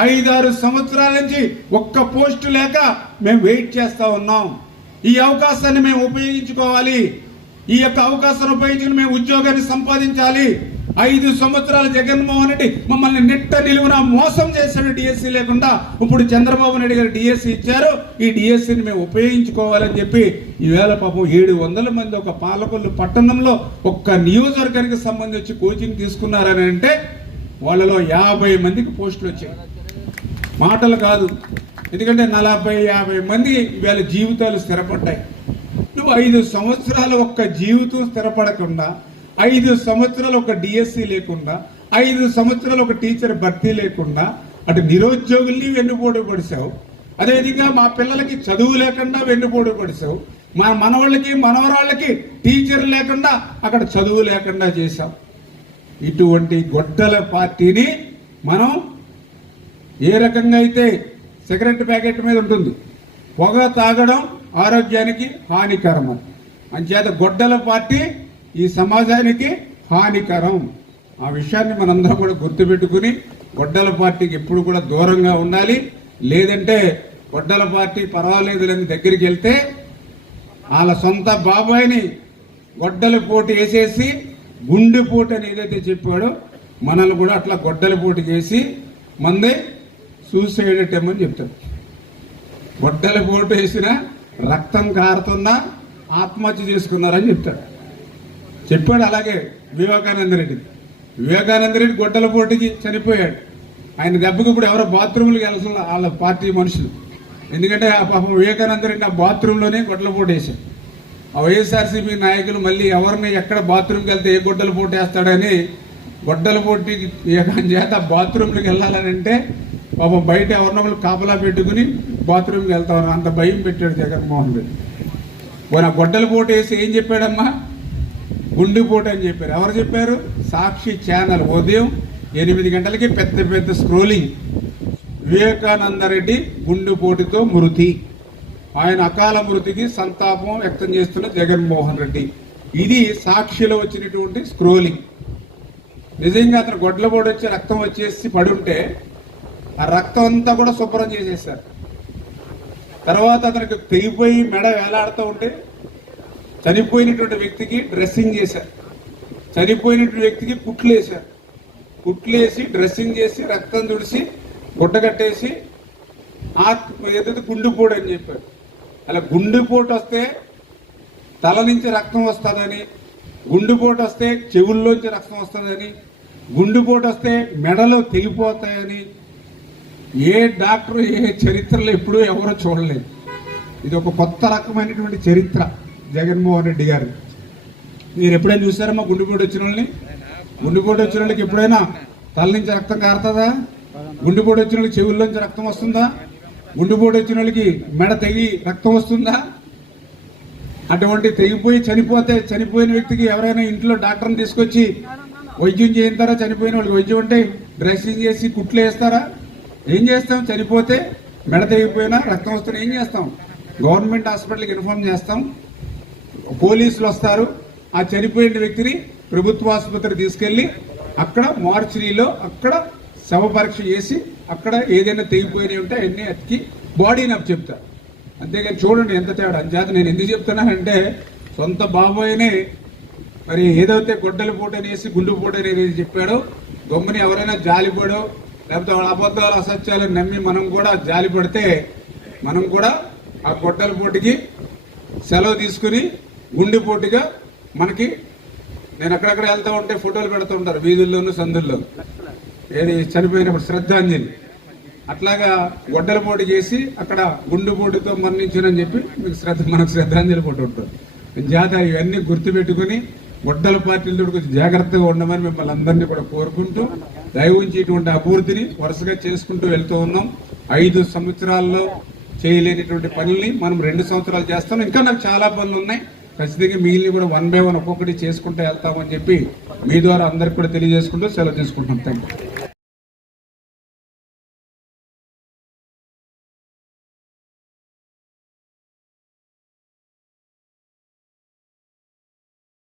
5-6 సంవత్సరాల నుంచి ఒక్క పోస్టు లేక మేము వెయిట్ చేస్తా ఉన్నాం. ఈ అవకాశాన్ని మేము ఉపయోగించుకోవాలి. ఈ యొక్క అవకాశాన్ని ఉపయోగించుకుని మేము ఉద్యోగాన్ని సంపాదించాలి. 5 సంవత్సరాలు జగన్మోహన్ రెడ్డి మమ్మల్ని నిట్ట నిలువున మోసం చేశాడు. డిఎస్సీ లేకుండా ఇప్పుడు చంద్రబాబు నాయుడు గారు డిఎస్సీ ఇచ్చారు. ఈ డిఎస్సీని మేము ఉపయోగించుకోవాలని చెప్పి ఈవేళ పాపం 700 మంది ఒక పాలకొల్లు పట్టణంలో ఒక్క నియోజకవర్గానికి సంబంధించి కోచింగ్ తీసుకున్నారని అంటే వాళ్ళలో 50 మందికి పోస్టులు వచ్చాయి. మాటలు కాదు, ఎందుకంటే 40-50 మంది ఈవేళ జీవితాలు స్థిరపడ్డాయి. నువ్వు 5 సంవత్సరాలు ఒక్క జీవితం స్థిరపడకుండా, 5 సంవత్సరాలు ఒక డిఎస్సీ లేకుండా, 5 సంవత్సరాలు ఒక టీచర్ భర్తీ లేకుండా అటు నిరుద్యోగుల్ని వెన్నుపోటు పడిచావు. అదేవిధంగా మా పిల్లలకి చదువు లేకుండా వెన్నుపోటు పడిచావు. మా మనవాళ్ళకి మనవరాళ్ళకి టీచర్ లేకుండా అక్కడ చదువు లేకుండా చేశావు. ఇటువంటి గొడ్డల పార్టీని మనం ఏ రకంగా అయితే సిగరెట్ ప్యాకెట్ మీద ఉంటుంది పొగ తాగడం ఆరోగ్యానికి హానికరం, అంచేత గొడ్డల పార్టీ ఈ సమాజానికి హానికరం. ఆ విషయాన్ని మనందరం కూడా గుర్తుపెట్టుకుని గొడ్డల పార్టీకి ఎప్పుడు కూడా దూరంగా ఉండాలి. లేదంటే గొడ్డల పార్టీ పర్వాలేదు లేని దగ్గరికి వెళ్తే వాళ్ళ సొంత బాబాయిని గొడ్డల పోటీ వేసేసి గుండెపోటు అని ఏదైతే చెప్పాడో మనల్ని కూడా అట్లా గొడ్డల పోటీ చేసి మందే సూసైడ్ అటెంప్ట్ అని చెప్తాడు. గొడ్డల పోటు వేసినా రక్తం కారుతున్నా ఆత్మహత్య చేసుకున్నారని చెప్తాడు. చెప్పాడు. అలాగే వివేకానంద రెడ్డి గొడ్డల పోటీకి చనిపోయాడు. ఆయన దెబ్బకి ఇప్పుడు ఎవరో బాత్రూమ్లకు వెళ్ళాల్సిన వాళ్ళ పార్టీ మనుషులు. ఎందుకంటే ఆ పాపం వివేకానంద రెడ్డి ఆ బాత్రూంలోనే గొడ్డల పోటు వేశాడు. ఆ వైఎస్ఆర్సీపీ నాయకులు మళ్ళీ ఎవరిని ఎక్కడ బాత్రూమ్కి వెళ్తే ఏ గొడ్డల పోటు వేస్తాడని గొడ్డల పోటీకి చేత బాత్రూమ్లకు వెళ్ళాలని అంటే పాపం బయట ఎవరినొకరు కాపలా పెట్టుకుని బాత్రూమ్కి వెళ్తా ఉన్నారు. అంత భయం పెట్టాడు జగన్మోహన్ రెడ్డి. పోయిన గొడ్డల పోటు వేసి ఏం చెప్పాడమ్మా? గుండెపోటు అని చెప్పారు. ఎవరు చెప్పారు? సాక్షి ఛానల్ ఉదయం 8 గంటలకి పెద్ద స్క్రోలింగ్. వివేకానంద రెడ్డి గుండెపోటుతో మృతి, ఆయన అకాల మృతికి సంతాపం వ్యక్తం చేస్తున్న జగన్మోహన్ రెడ్డి. ఇది సాక్షిలో వచ్చినటువంటి స్క్రోలింగ్. నిజంగా అతను గొడ్లపోటు వచ్చి రక్తం వచ్చేసి పడుంటే ఆ రక్తం అంతా కూడా శుభ్రం చేసేసారు. తర్వాత అతనికి తెగిపోయి మెడ వేలాడుతూ ఉంటే చనిపోయినటువంటి వ్యక్తికి డ్రెస్సింగ్ చేశారు. చనిపోయినటువంటి వ్యక్తికి కుట్లేశారు. కుట్లేసి డ్రెస్సింగ్ చేసి రక్తం తుడిసి గుడ్డ కట్టేసి ఏదైతే గుండెపోటు అని చెప్పారు. అలా గుండెపోటు వస్తే తల నుంచి రక్తం వస్తుందని, గుండెపోటు వస్తే చెవుల్లోంచి రక్తం వస్తుందని, గుండెపోటు వస్తే మెడలో తెగిపోతాయని ఏ డాక్టర్ ఏ చరిత్రలో ఎప్పుడూ ఎవరో చూడలేదు. ఇది ఒక కొత్త రకమైనటువంటి చరిత్ర జగన్మోహన్ రెడ్డి గారు. మీరు ఎప్పుడైనా చూసారమ్మా గుండెపోటు వచ్చిన వాళ్ళని? గుండెపోటు వచ్చిన వాళ్ళకి ఎప్పుడైనా తల నుంచి రక్తం కారుతుందా? గుండెపోటు వచ్చిన వాళ్ళకి చెవుల్లోంచి రక్తం వస్తుందా? గుండెపోటు వచ్చిన వాళ్ళకి మెడ తెగి రక్తం వస్తుందా? అటువంటి తెగిపోయి చనిపోయిన వ్యక్తికి ఎవరైనా ఇంట్లో డాక్టర్ని తీసుకొచ్చి వైద్యం చేయిస్తారా? చనిపోయిన వాళ్ళకి వైద్యం అంటే డ్రెస్సింగ్ చేసి కుట్లు వేస్తారా? ఏం చేస్తాం? చనిపోతే మెడ తెగిపోయినా రక్తం వస్తున్నా ఏం చేస్తాం? గవర్నమెంట్ హాస్పిటల్కి ఇన్ఫార్మ్ చేస్తాం. పోలీసులు వస్తారు. ఆ చనిపోయిన వ్యక్తిని ప్రభుత్వ ఆసుపత్రి తీసుకెళ్లి అక్కడ మార్చిరీలో అక్కడ శవ పరీక్ష చేసి అక్కడ ఏదైనా తెగిపోయినవి ఉంటే అవన్నీ అతికి బాడీని అప్ చెప్తారు. అంతేగాని చూడండి ఎంత తేడా. అంచేత నేను ఎందుకు చెప్తున్నానంటే సొంత బాబోయనే మరి ఏదైతే గొడ్డల పూట అనేసి గుండు పూట అనేది చెప్పాడో గమ్ముని ఎవరైనా జాలిపడో లేకపోతే వాళ్ళ అబద్ధాలు అసత్యాలను నమ్మి మనం కూడా జాలి పడితే మనం కూడా ఆ గొడ్డల పోటీకి సెలవు తీసుకుని గుండెపోటుగా మనకి నేను అక్కడక్కడ వెళ్తూ ఉంటే ఫోటోలు పెడుతూ ఉంటారు వీధుల్లోనూ సందుల్లో ఏది చనిపోయినప్పుడు శ్రద్ధాంజలి. అట్లాగా గొడ్డల పోటీ చేసి అక్కడ గుండెపోటుతో మరణించునని చెప్పి మనకు శ్రద్ధాంజలి ఫోటో ఉంటుంది. జాత ఇవన్నీ గుర్తుపెట్టుకుని గొడ్డల పార్టీలతో కొంచెం జాగ్రత్తగా ఉండమని మిమ్మల్ని అందరినీ కూడా కోరుకుంటూ దయవుంచి ఇటువంటి అభివృద్ధిని వరుసగా చేసుకుంటూ వెళ్తూ ఉన్నాం. 5 సంవత్సరాల్లో చేయలేనిటువంటి పనుల్ని మనం 2 సంవత్సరాలు చేస్తాం. ఇంకా నాకు చాలా పనులు ఉన్నాయి. ఖచ్చితంగా మిగిలిన కూడా 1 by 1 ఒక్కొక్కటి చేసుకుంటూ వెళ్తామని చెప్పి మీ ద్వారా అందరికి కూడా తెలియజేసుకుంటూ సెలవు తీసుకుంటాం. Thank you.